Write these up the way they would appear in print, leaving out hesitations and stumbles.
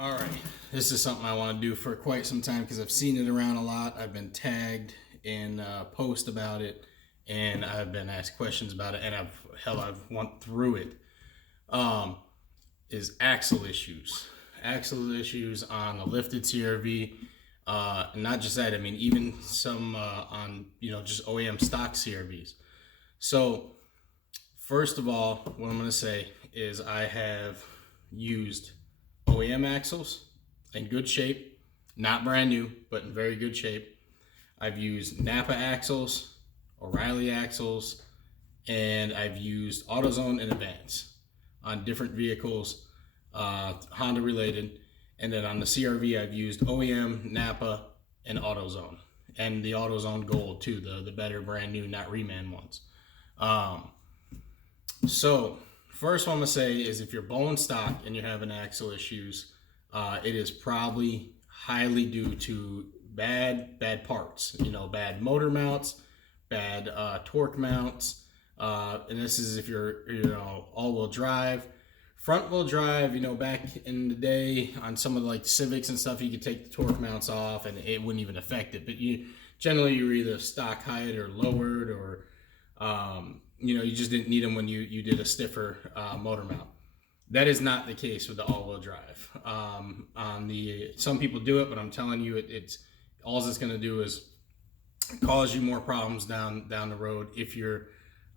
All right, this is something I want to do for quite some time because I've seen it around a lot. I've been tagged in posts about it, and I've been asked questions about it, and I've went through it. Um, is axle issues, axle issues on a lifted CRV. Not just that, I mean even some on just OEM stock CRVs. So first of all, what I'm going to say is I have used OEM axles in good shape, not brand new, but in very good shape. I've used Napa axles, O'Reilly axles, and I've used AutoZone in Advance on different vehicles, Honda related. And then on the CRV, I've used OEM, Napa, and AutoZone. And the AutoZone Gold too, the better brand new, not reman ones. So first one I'm gonna say is if you're bone stock and you're having axle issues, it is probably highly due to bad parts. Bad motor mounts, bad torque mounts, and this is if you're all-wheel drive. Front-wheel drive, back in the day on some of the Civics and stuff, you could take the torque mounts off and it wouldn't even affect it. But generally you're either stock height or lowered, or you just didn't need them when you did a stiffer motor mount. That is not the case with the all-wheel drive. Some people do it, but I'm telling you, it's all it's going to do is cause you more problems down the road if you're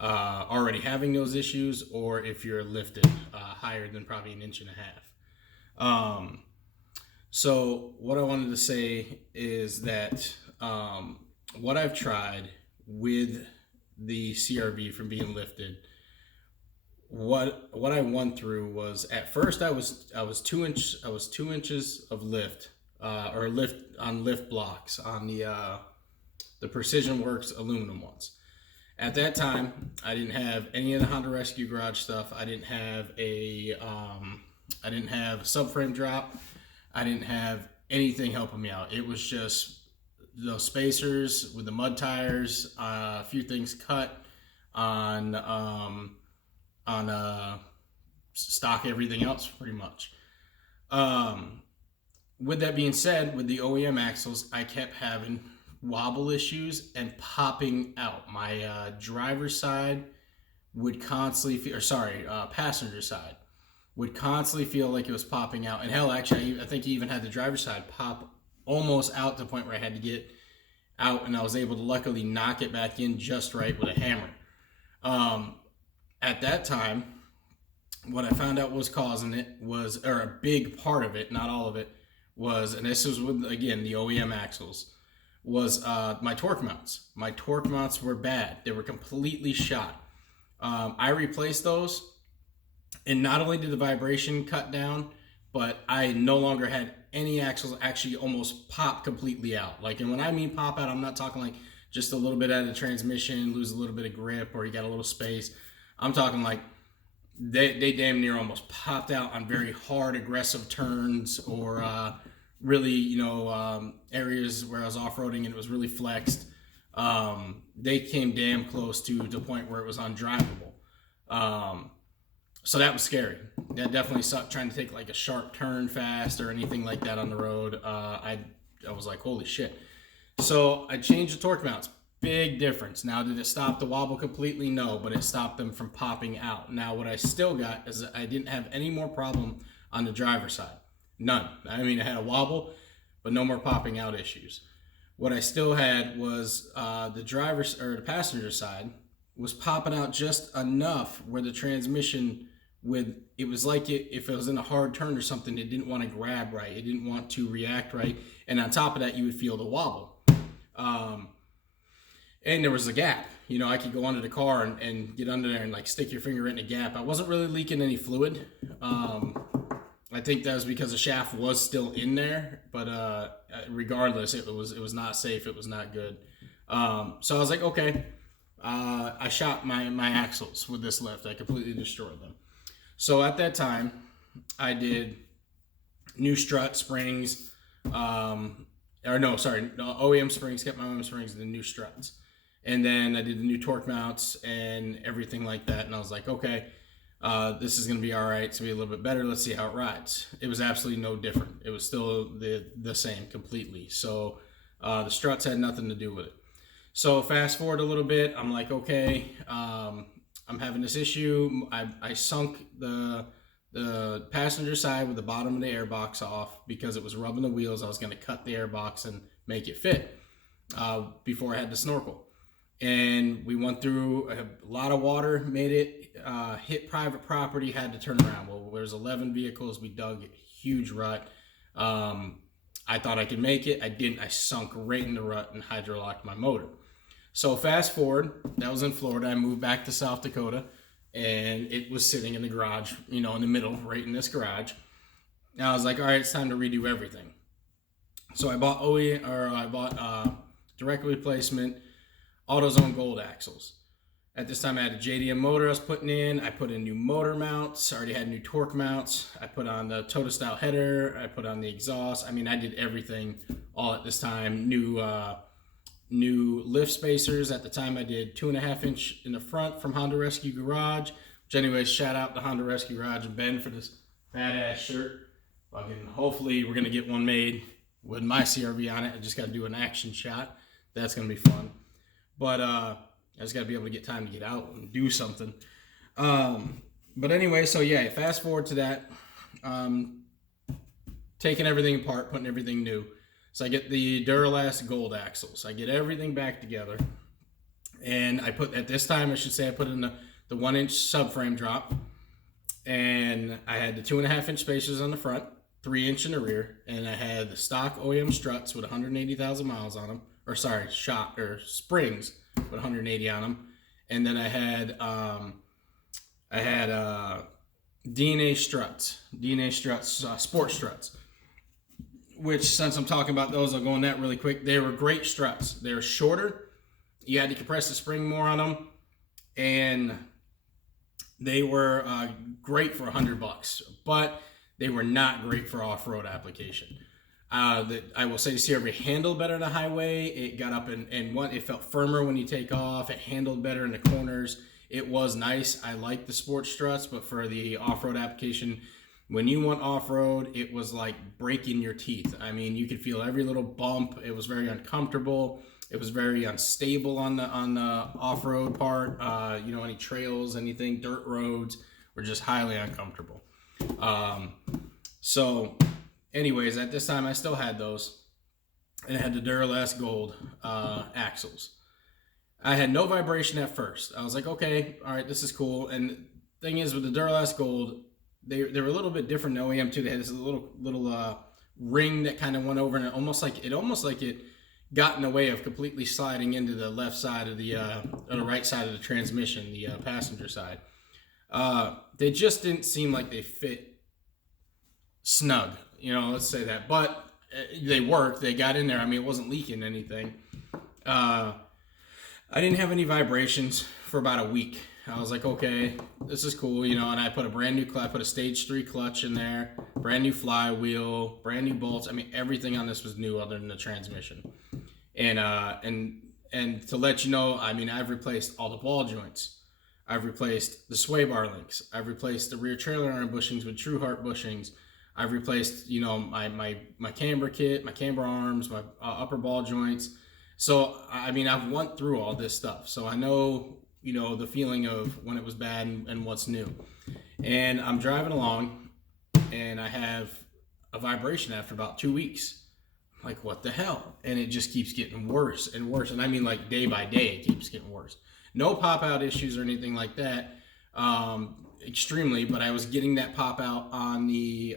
already having those issues, or if you're lifted higher than probably an inch and a half. So what I wanted to say is that what I've tried with the CRV from being lifted, what I went through was, at first I was 2 inches of lift, or lift blocks on the Precision Works aluminum ones. At that time, I didn't have any of the Honda Rescue Garage stuff. I didn't have subframe drop. I didn't have anything helping me out. It was just those spacers with the mud tires, a few things cut on stock, everything else pretty much. With that being said, with the OEM axles, I kept having wobble issues and popping out. My driver's side would constantly feel, passenger side would constantly feel like it was popping out. And hell, actually, I think he even had the driver's side pop almost out to the point where I had to get out, and I was able to luckily knock it back in just right with a hammer. At that time, what I found out was causing it was, or a big part of it, not all of it, was, and this was with, again, the OEM axles, was my torque mounts. My torque mounts were bad. They were completely shot. I replaced those, and not only did the vibration cut down, but I no longer had any axles actually almost pop completely out. And when I mean pop out, I'm not talking just a little bit out of the transmission, lose a little bit of grip, or you got a little space. I'm talking they damn near almost popped out on very hard, aggressive turns, or really, areas where I was off-roading and it was really flexed. They came damn close to the point where it was undrivable. So that was scary. That definitely sucked, trying to take a sharp turn fast or anything like that on the road. I was like, holy shit. So I changed the torque mounts. Big difference. Now, did it stop the wobble completely? No, but it stopped them from popping out. Now, what I still got is I didn't have any more problem on the driver's side. None. I mean, I had a wobble, but no more popping out issues. What I still had was the passenger side was popping out just enough where the transmission it was like if it was in a hard turn or something, it didn't want to grab right. It didn't want to react right. And on top of that, you would feel the wobble. And there was a gap. I could go under the car and get under there and stick your finger in a gap. I wasn't really leaking any fluid. I think that was because the shaft was still in there, but regardless, it was not safe. It was not good. So I was like, okay. I shot my axles with this lift. I completely destroyed them. So at that time, I did new strut springs, OEM springs, kept my OEM springs and the new struts. And then I did the new torque mounts and everything like that. And I was like, okay, This is going to be all right. It's going to be a little bit better. Let's see how it rides. It was absolutely no different. It was still the same completely. So the struts had nothing to do with it. So fast forward a little bit. I'm like, okay, I'm having this issue. I sunk the passenger side with the bottom of the airbox off because it was rubbing the wheels. I was going to cut the airbox and make it fit before I had to snorkel. And we went through a lot of water, made it, hit private property, had to turn around. Well, there's 11 vehicles. We dug a huge rut. I thought I could make it. I didn't. I sunk right in the rut and hydrolocked my motor. So fast forward, that was in Florida. I moved back to South Dakota, and it was sitting in the garage, in the middle, right in this garage. Now I was like, all right, it's time to redo everything. So I bought direct replacement AutoZone Gold axles. At this time, I had a JDM motor I was putting in. I put in new motor mounts. I already had new torque mounts. I put on the Toyota style header. I put on the exhaust. I mean, I did everything all at this time. New lift spacers. At the time, I did 2.5 inch in the front from Honda Rescue Garage. Which, anyways, shout out to Honda Rescue Garage and Ben for this badass shirt. Hopefully, we're gonna get one made with my CRV on it. I just got to do an action shot. That's gonna be fun. But I just got to be able to get time to get out and do something. But anyway, so yeah, fast forward to that. Taking everything apart, putting everything new. So I get the Duralast Gold axles. I get everything back together. And I put, at this time, I should say, I put in the 1-inch subframe drop. And I had the 2.5 inch spacers on the front, 3 inch in the rear. And I had the stock OEM struts with 180,000 miles on them. Or sorry, springs with 180 on them. And then I had DNA struts, sport struts. Which, since I'm talking about those, I'll go on that really quick. They were great struts. They're shorter. You had to compress the spring more on them, and they were great for $100. But they were not great for off-road application. I will say the CRV handled better on the highway. It got up and it felt firmer when you take off. It handled better in the corners. It was nice. I like the sports struts, but for the off-road application, when you went off-road, it was like breaking your teeth. I mean, you could feel every little bump. It was very uncomfortable. It was very unstable on the off-road part. Any trails, anything, dirt roads were just highly uncomfortable. Anyways, at this time, I still had those, and I had the Duralast Gold axles. I had no vibration at first. I was like, okay, all right, this is cool. And the thing is, with the Duralast Gold, they were a little bit different than OEM too. They had this little ring that kind of went over, and it almost like it got in the way of completely sliding into the left side of the right side of the transmission, the passenger side. They just didn't seem like they fit snug. Let's say that. But they worked. They got in there. I mean, it wasn't leaking anything. I didn't have any vibrations for about a week. I was like, okay, this is cool, and I put I put a stage 3 clutch in there, brand new flywheel, brand new bolts. I mean, everything on this was new other than the transmission. And to let you know, I mean, I've replaced all the ball joints. I've replaced the sway bar links. I've replaced the rear trailer arm bushings with True Heart bushings. I've replaced, my camber kit, my camber arms, my upper ball joints. So, I mean, I've went through all this stuff. So I know, the feeling of when it was bad and what's new. And I'm driving along, and I have a vibration after about 2 weeks. I'm like, what the hell? And it just keeps getting worse and worse. And I mean, like, day by day, it keeps getting worse. No pop-out issues or anything like that. Extremely, but I was getting that pop out on the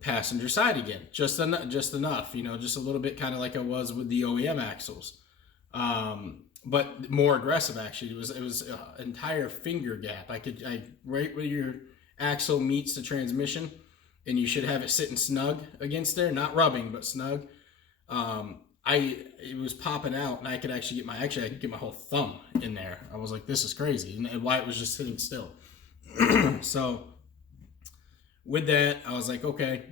passenger side again, just enough, just a little bit, kind of like I was with the OEM axles, but more aggressive. Actually, it was an entire finger gap. Right where your axle meets the transmission, and you should have it sitting snug against there, not rubbing, but snug. It was popping out, and I could actually get my whole thumb in there. I was like, this is crazy, and why it was just sitting still. So with that, I was like, okay,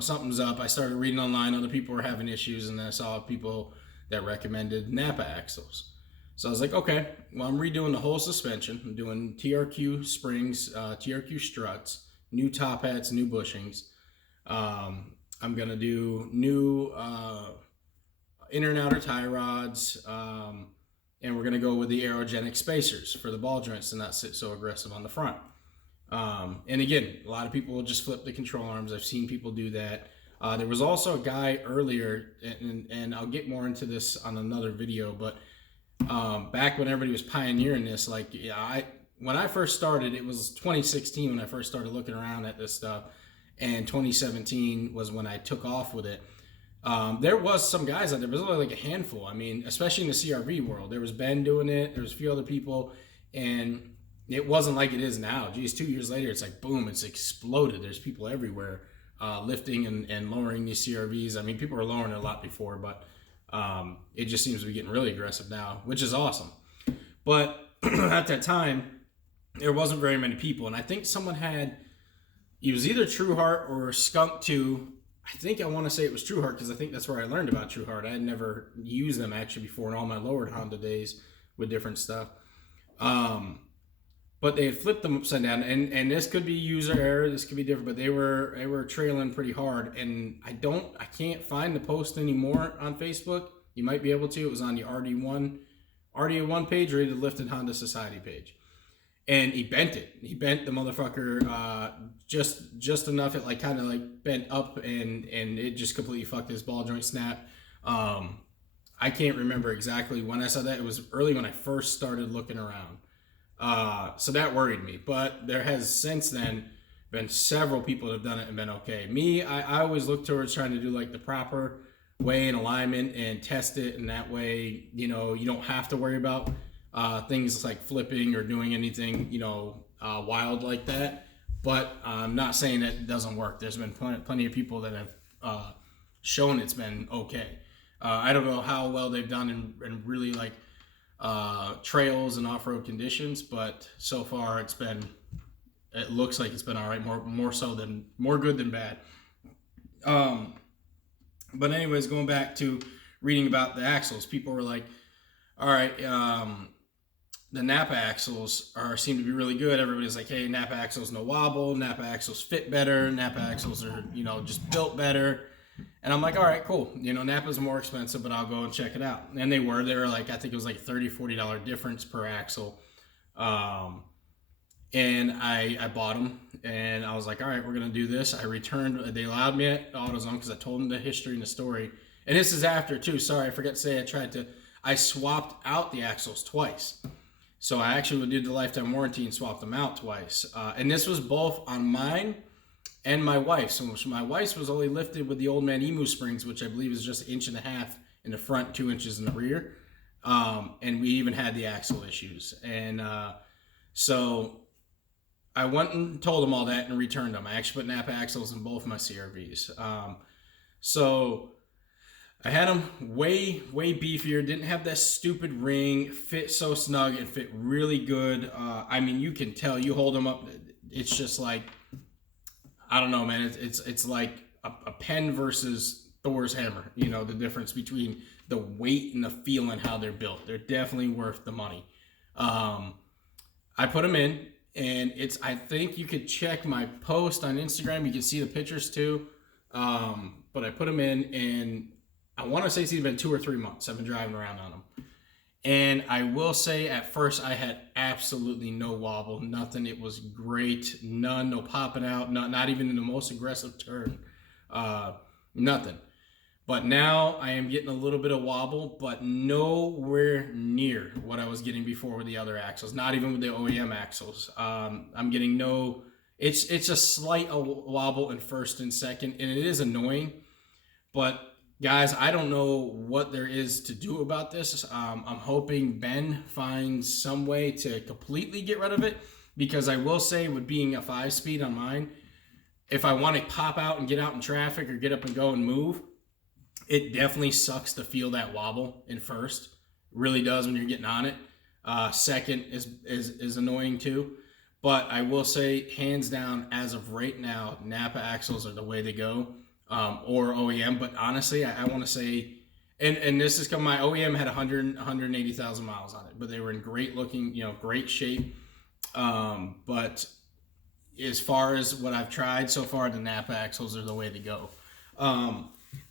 something's up. I started reading online. Other people were having issues, and then I saw people that recommended Napa axles. So I was like, okay, well, I'm redoing the whole suspension. I'm doing TRQ springs, TRQ struts, new top hats, new bushings. I'm gonna do new inner and outer tie rods, and we're gonna go with the aerogenic spacers for the ball joints to not sit so aggressive on the front. And again, a lot of people will just flip the control arms. I've seen people do that. There was also a guy earlier, and I'll get more into this on another video, but back when everybody was pioneering this, like, yeah, when I first started, it was 2016 when I first started looking around at this stuff, and 2017 was when I took off with it. There was some guys out there, but it was only like a handful. I mean, especially in the CRV world, there was Ben doing it. There was a few other people, and it wasn't like it is now. Geez, 2 years later, it's like boom, it's exploded. There's people everywhere lifting and lowering these CRVs. I mean, people were lowering it a lot before, but it just seems to be getting really aggressive now, which is awesome. But at that time, there wasn't very many people, and I think someone had, it was either True Heart or Skunk 2. I think I want to say it was True Heart because I think that's where I learned about True Heart. I had never used them actually before in all my lowered Honda days with different stuff. But they had flipped them upside down, and this could be user error, this could be different, but they were trailing pretty hard, and I can't find the post anymore on Facebook. You might be able to. It was on the RD1 page or the Lifted Honda Society page, and he bent it. He bent the motherfucker just enough. It like kind of like bent up, and it just completely fucked his ball joint snap. I can't remember exactly when I saw that. It was early when I first started looking around. So that worried me, but there has since then been several people that have done it and been okay. Me, I always look towards trying to do like the proper way and alignment and test it, and that way, you don't have to worry about things like flipping or doing anything, wild like that. But I'm not saying that it doesn't work. There's been plenty of people that have shown it's been okay. I don't know how well they've done in really like trails and off-road conditions, but so far it looks like it's been all right, more good than bad. But anyways, going back to reading about the axles, people were like, all right, the Napa axles seem to be really good. Everybody's like, hey, Napa axles no wobble, Napa axles fit better, Napa axles are just built better. And I'm like, all right, cool. Napa's more expensive, but I'll go and check it out. And they were like, I think it was like $30-$40 difference per axle. And I bought them, and I was like, all right, we're going to do this. I returned. They allowed me at AutoZone because I told them the history and the story. And this is after, too. Sorry, I forgot to say I swapped out the axles twice. So I actually did the lifetime warranty and swapped them out twice. And this was both on mine and my wife's. So my wife's was only lifted with the Old Man Emu springs, which I believe is just 1.5 inches in the front, 2 inches in the rear. And we even had the axle issues. And so I went and told them all that and returned them. I actually put Napa axles in both my CRVs. So I had them way beefier, didn't have that stupid ring, fit so snug and fit really good. I mean, you can tell, you hold them up, it's just like, I don't know, man. It's like a pen versus Thor's hammer. The difference between the weight and the feel and how they're built. They're definitely worth the money. I put them in, and I think you could check my post on Instagram. You can see the pictures too. But I put them in, and I want to say it's either been 2 or 3 months. I've been driving around on them. And I will say at first I had absolutely no wobble, nothing. It was great. No popping out, not even in the most aggressive turn. Nothing. But now I am getting a little bit of wobble, but nowhere near what I was getting before with the other axles, not even with the OEM axles. I'm getting it's a slight wobble in first and second, and it is annoying, but guys, I don't know what there is to do about this. I'm hoping Ben finds some way to completely get rid of it, because I will say, with being a 5-speed on mine, if I want to pop out and get out in traffic or get up and go and move, it definitely sucks to feel that wobble in first. It really does when you're getting on it. Second is annoying too. But I will say, hands down, as of right now, Napa axles are the way to go. Or OEM, but honestly, I want to say And this is coming. My OEM had 180,000 miles on it, but they were in great looking, great shape. But as far as what I've tried so far, the Napa axles are the way to go.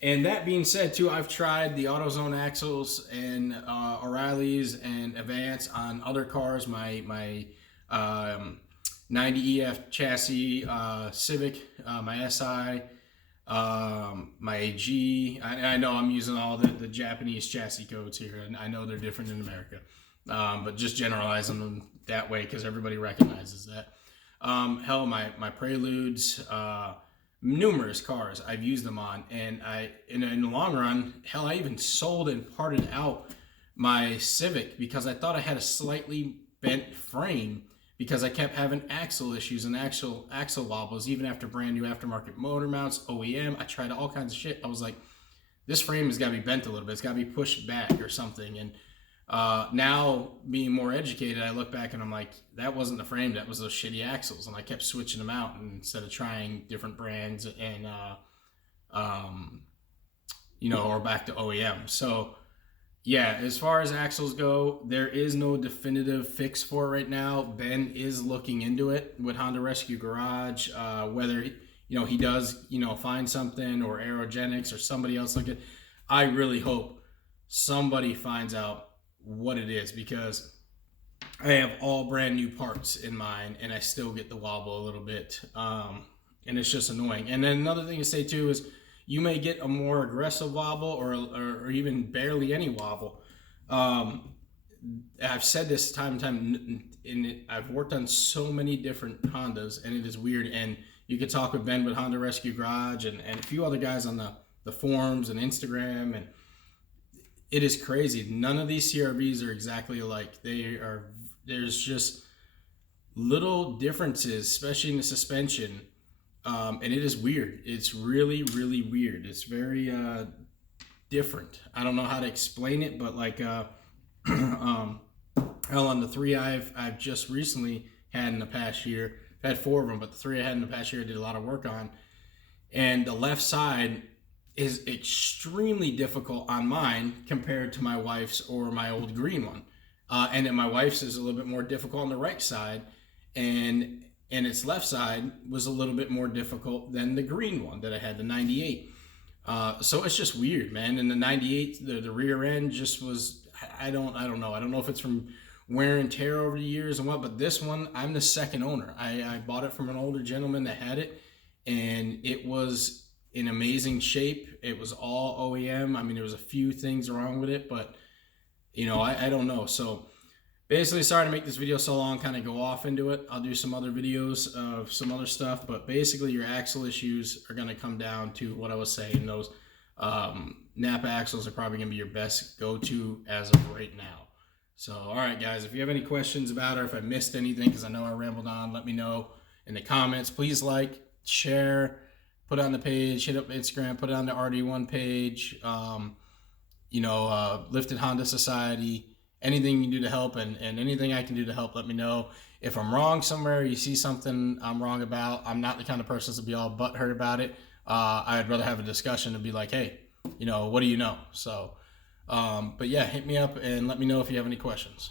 And that being said, too, I've tried the AutoZone axles and O'Reilly's and Advance on other cars. My 90EF chassis, Civic, my SI, my AG. I know I'm using all the Japanese chassis codes here, and I know they're different in America, but just generalizing them that way because everybody recognizes that. Hell, my Preludes, numerous cars I've used them on, and in the long run, hell, I even sold and parted out my Civic because I thought I had a slightly bent frame because I kept having axle issues and axle wobbles even after brand new aftermarket motor mounts, OEM. I tried all kinds of shit. I was like, this frame has got to be bent a little bit. It's got to be pushed back or something. And now being more educated, I look back and I'm like, that wasn't the frame, that was those shitty axles. And I kept switching them out instead of trying different brands and or back to OEM. So yeah, as far as axles go, there is no definitive fix for it right now. Ben is looking into it with Honda Rescue Garage, whether he does find something, or Aerogenics or somebody else like it. I really hope somebody finds out what it is, because I have all brand new parts in mine and I still get the wobble a little bit, and it's just annoying. And then another thing to say too is you may get a more aggressive wobble or even barely any wobble. I've said this time and time, I've worked on so many different Hondas, and it is weird. And you could talk with Ben with Honda Rescue Garage and a few other guys on the forums and Instagram, and it is crazy. None of these CRVs are exactly alike. There's just little differences, especially in the suspension. And it is weird. It's really, really weird. It's very different. I don't know how to explain it, but like on the 3 I've just recently had in the past year, I've had 4 of them, but the 3 I had in the past year I did a lot of work on. And the left side is extremely difficult on mine compared to my wife's or my old green one. And then my wife's is a little bit more difficult on the right side, and its left side was a little bit more difficult than the green one that I had, the 98. So it's just weird, man. And the 98, the rear end just was, I don't know. I don't know if it's from wear and tear over the years and what, but this one, I'm the second owner. I bought it from an older gentleman that had it, and it was in amazing shape. It was all OEM. I mean, there was a few things wrong with it, but I don't know. So basically, sorry to make this video so long, kind of go off into it. I'll do some other videos of some other stuff, but basically your axle issues are going to come down to what I was saying. Those Napa axles are probably going to be your best go-to as of right now. So, all right, guys, if you have any questions about it, or if I missed anything, because I know I rambled on, let me know in the comments. Please like, share, put it on the page, hit up Instagram, put it on the RD1 page, Lifted Honda Society. Anything you can do to help, and anything I can do to help, let me know. If I'm wrong somewhere, you see something I'm wrong about, I'm not the kind of person to be all butthurt about it. I'd rather have a discussion and be like, hey, what do you know? So, but yeah, hit me up and let me know if you have any questions.